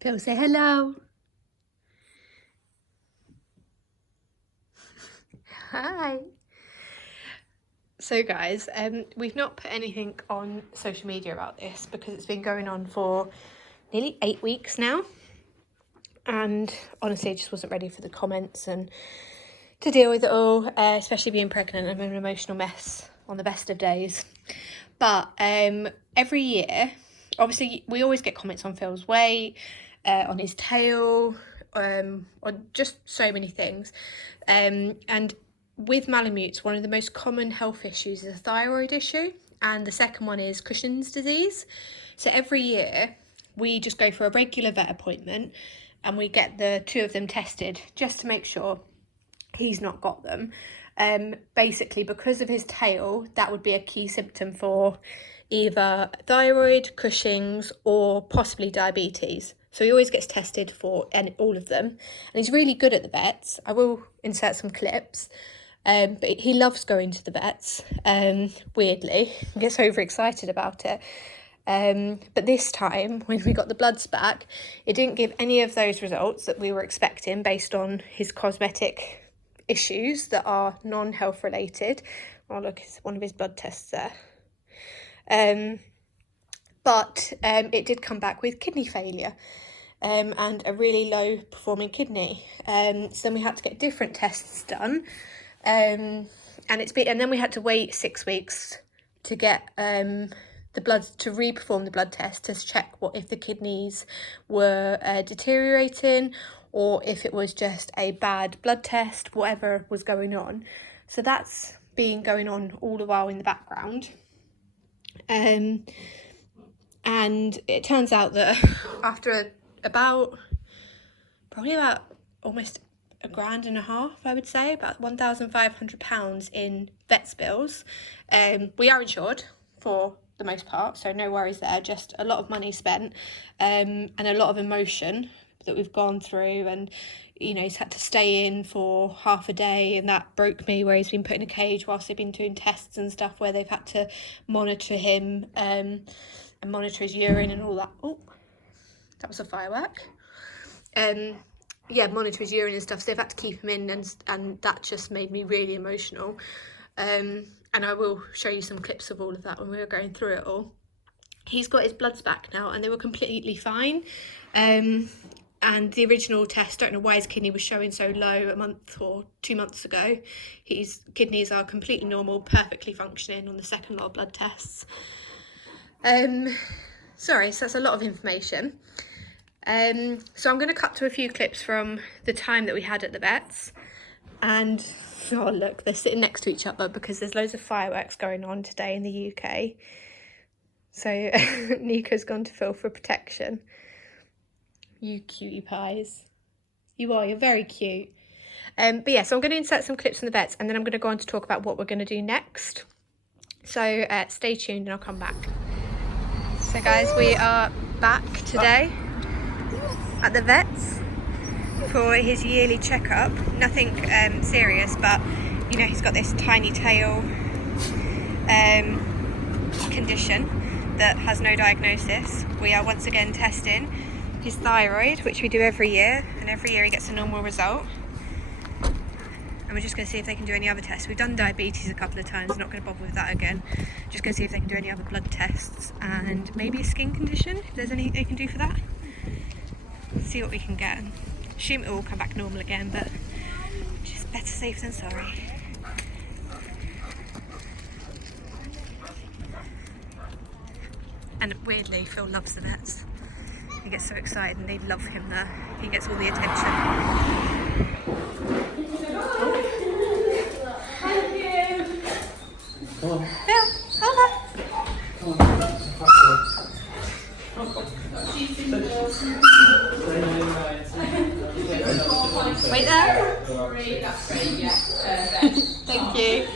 Phil, say hello. Hi. So guys, we've not put anything on social media about this because it's been going on for nearly 8 weeks now. And honestly, I just wasn't ready for the comments and to deal with it all, especially being pregnant. I'm an emotional mess on the best of days. But every year, obviously, we always get comments on Phil's weight, on his tail, on just so many things. And with Malamutes, one of the most common health issues is a thyroid issue, and the second one is Cushing's disease. So every year, we just go for a regular vet appointment, and we get the two of them tested just to make sure he's not got them. Basically, because of his tail, that would be a key symptom for either thyroid, Cushing's, or possibly diabetes. So he always gets tested for all of them, and he's really good at the vets. I will insert some clips. But he loves going to the vets, weirdly. He gets overexcited about it. But this time, when we got the bloods back, it didn't give any of those results that we were expecting based on his cosmetic issues that are non-health related. Oh, look, it's one of his blood tests there. But it did come back with kidney failure. And a really low performing kidney. So then we had to get different tests done. And then we had to wait 6 weeks to get the blood to re-perform the blood test to check if the kidneys were deteriorating or if it was just a bad blood test, whatever was going on. So that's been going on all the while in the background. And it turns out that after probably about almost £1,500, I would say, about £1,500 in vets bills. We are insured for the most part, so no worries there, just a lot of money spent, and a lot of emotion that we've gone through. And he's had to stay in for half a day, and that broke me, where he's been put in a cage whilst they've been doing tests and stuff, where they've had to monitor him and monitor his urine and all that. Oh, that was a firework. Monitor his urine and stuff, so they've had to keep him in, and that just made me really emotional. And I will show you some clips of all of that when we were going through it all. He's got his bloods back now, and they were completely fine. And the original test, don't know why his kidney was showing so low a month or 2 months ago. His kidneys are completely normal, perfectly functioning on the second lot of blood tests. Sorry, so that's a lot of information. So I'm going to cut to a few clips from the time that we had at the vets. And, oh look, they're sitting next to each other because there's loads of fireworks going on today in the UK. So Nico's gone to Phil for protection. You cutie pies. You're very cute. But yeah, so I'm going to insert some clips from the vets, and then I'm going to go on to talk about what we're going to do next. So stay tuned and I'll come back. So guys, we are back today at the vets for his yearly checkup. Nothing serious, but he's got this tiny tail condition that has no diagnosis. We are once again testing his thyroid, which we do every year, and every year he gets a normal result. And we're just going to see if they can do any other tests. We've done diabetes a couple of times, not going to bother with that again. Just going to see if they can do any other blood tests, and maybe a skin condition, if there's anything they can do for that. See what we can get. Assume it will come back normal again, but just better safe than sorry. And weirdly, Phil loves the vets. He gets so excited and they love him there. He gets all the attention. Come on. Yeah, over. Come on. Wait there. Thank you.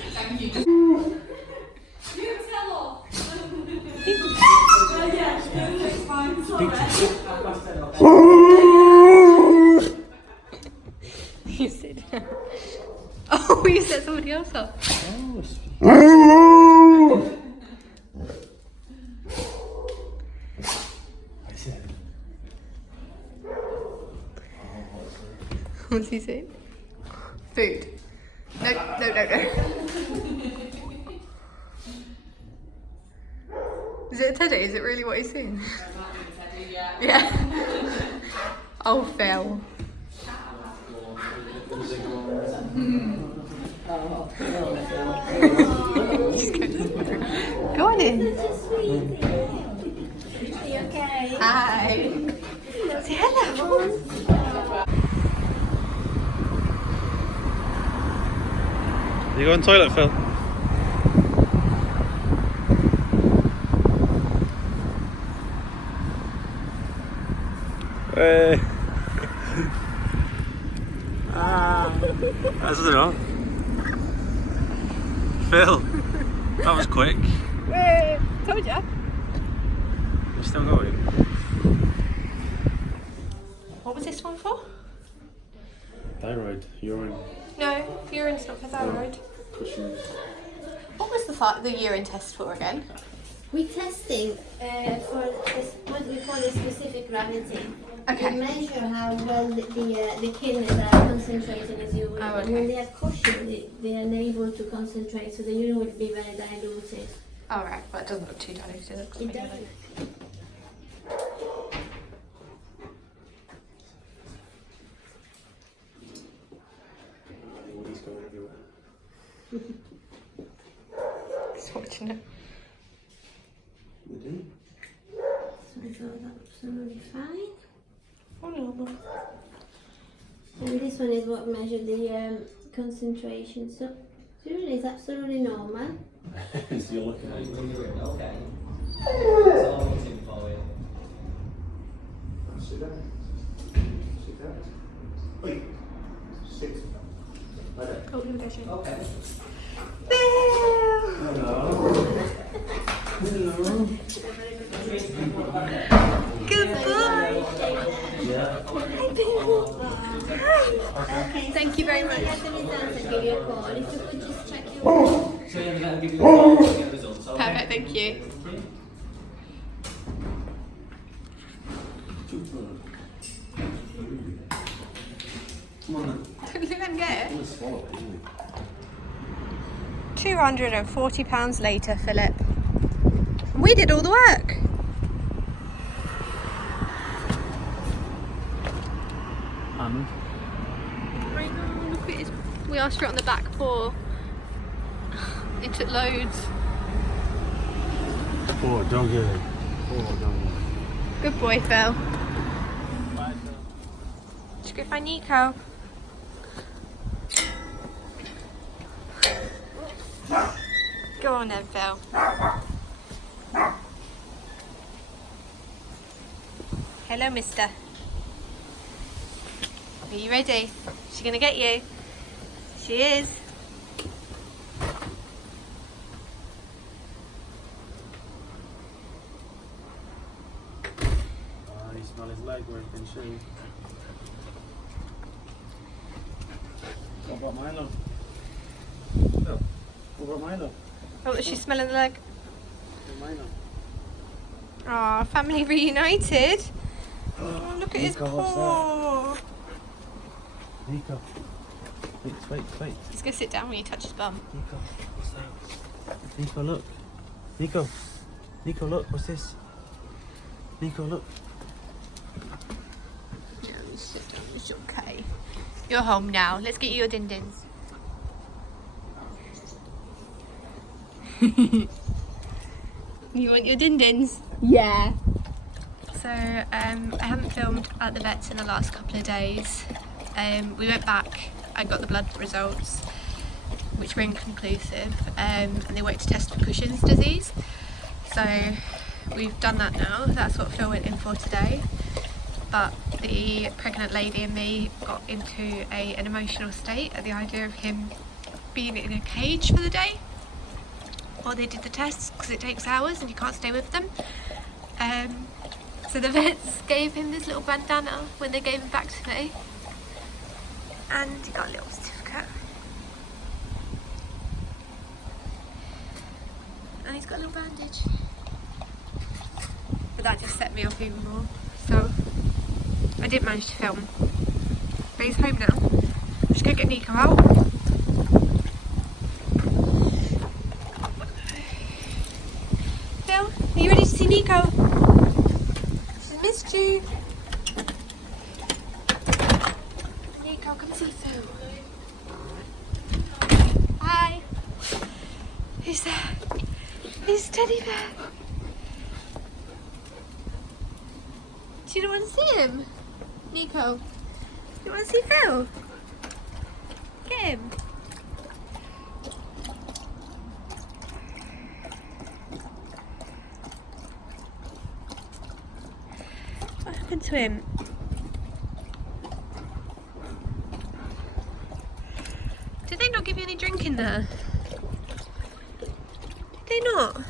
You sit down. Oh, you set somebody else up. What's he saying? Food. No, no, no, no. Is it a teddy? Is it really what he's saying? Yeah. Oh, Phil. Go on in. Are you okay? Hi. Say hello. You go on toilet, Phil? Hey. That's it all. Phil, that was quick. Told ya. You're still going? What was this one for? Thyroid, urine, No, urine's not for thyroid. cushions. What was the urine test for again? We're testing for what we call a specific gravity. Okay. We measure how well the kidneys are concentrating as urine. Oh, okay. When they have caution, they are unable to concentrate, so the urine will be very diluted. Alright, well it doesn't look too diluted. It looks It pretty doesn't. Everybody's going everywhere. Just watching it. We do? So I thought that was absolutely fine. Oh no. And this one is what measures the concentration. So urine is absolutely normal. So you're looking at it. Okay. It's all waiting for you. Sit down. Sit down. Wait. Sit. Lie down. Oh, here we go, Shane. Okay. Good boy. Okay. Thank you very much. Get the results and give you a call. If you could just check your. So yeah, then I'll give you a call to get results. Okay? Perfect, thank you. Come on then. Let him get it. I'm gonna swallow it, isn't £240 later, Philip. We did all the work. And? I know, look at his. We asked for it on the back paw. It took loads. Poor doggy. Poor doggy. Good boy, Phil. Let's go find Nico. Go on then, Phil. Hello, mister. Are you ready? She's gonna get you. She is. You smell his leg where he's been shaved. What about Milo? No. What about Milo? Oh, is she smelling the leg? What about Milo? Aw, family reunited. Oh, look at his Nico, what's paw. Nico. Wait. He's gonna sit down when you touch his bum. Nico, what's that? Nico, look. Nico, look. What's this? Nico, look. Yeah, sit down. It's okay. You're home now. Let's get you your din-dins. You want your din-dins? Yeah. So, I haven't filmed at the vets in the last couple of days. We went back, I got the blood results, which were inconclusive, and they went to test for Cushing's disease. So, we've done that now. That's what Phil went in for today. But the pregnant lady and me got into an emotional state at the idea of him being in a cage for the day while they did the tests, because it takes hours and you can't stay with them. So the vets gave him this little bandana when they gave him back to me, and he got a little certificate, and he's got a little bandage, but that just set me off even more. So I didn't manage to film But he's home now. Just go get Nico out. Phil, are you ready to see Nico? She's missed you. Nico, come see Phil. Hi. Who's there? He's Teddy Bear. Do you don't want to see him? Nico, do you want to see Phil? Get him. What happened to him? Did they not give you any drink in there? Did they not?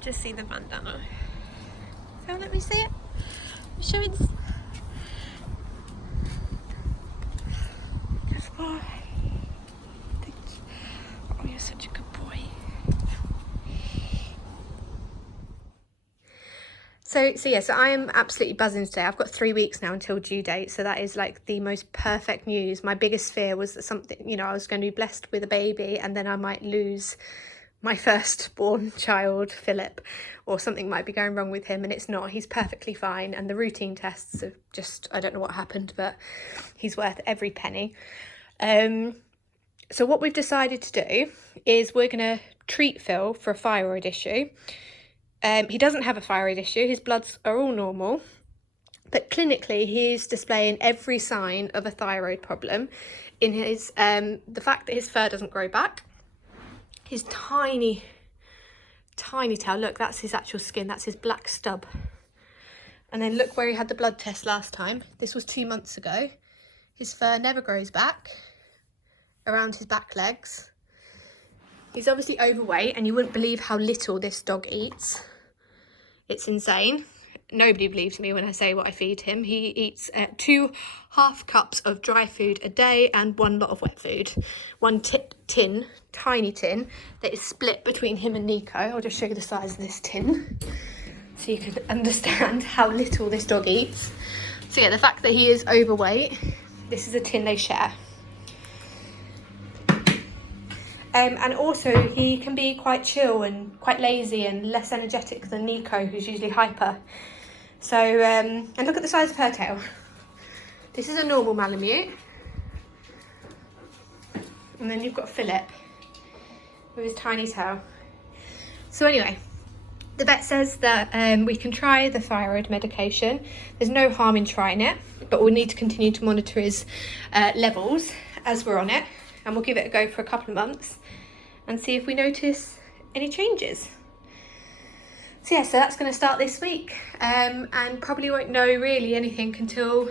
Just see the bandana. So let me see it. Show it. Good boy. Oh, you're such a good boy. So I am absolutely buzzing today. I've got 3 weeks now until due date, so that is like the most perfect news. My biggest fear was that something, you know, I was going to be blessed with a baby and then I might lose my firstborn child, Philip, or something might be going wrong with him, and it's not. He's perfectly fine, and the routine tests are just, I don't know what happened, but he's worth every penny. So what we've decided to do is we're going to treat Phil for a thyroid issue. He doesn't have a thyroid issue, his bloods are all normal, but clinically he's displaying every sign of a thyroid problem in his the fact that his fur doesn't grow back, his tiny tail. Look, that's his actual skin, that's his black stub. And then look where he had the blood test last time. This was 2 months ago. His fur never grows back around his back legs. He's obviously overweight, and you wouldn't believe how little this dog eats. It's insane. Nobody believes me when I say what I feed him. He eats 2 half cups of dry food a day and 1 lot of wet food. One tin, tiny tin, that is split between him and Nico. I'll just show you the size of this tin so you can understand how little this dog eats. So yeah, the fact that he is overweight, this is a tin they share. And also he can be quite chill and quite lazy and less energetic than Nico, who's usually hyper. So, and look at the size of her tail. This is a normal Malamute. And then you've got Philip with his tiny tail. So anyway, the vet says that we can try the thyroid medication. There's no harm in trying it, but we'll need to continue to monitor his levels as we're on it. And we'll give it a go for a couple of months and see if we notice any changes. So yeah, so that's going to start this week, and probably won't know really anything until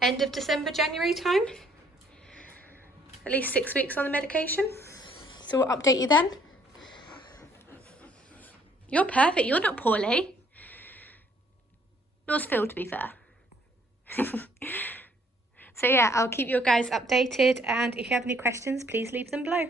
end of December, January time. At least 6 weeks on the medication. So we'll update you then. You're perfect, you're not poorly. Nor's Phil, to be fair. So yeah, I'll keep you guys updated, and if you have any questions, please leave them below.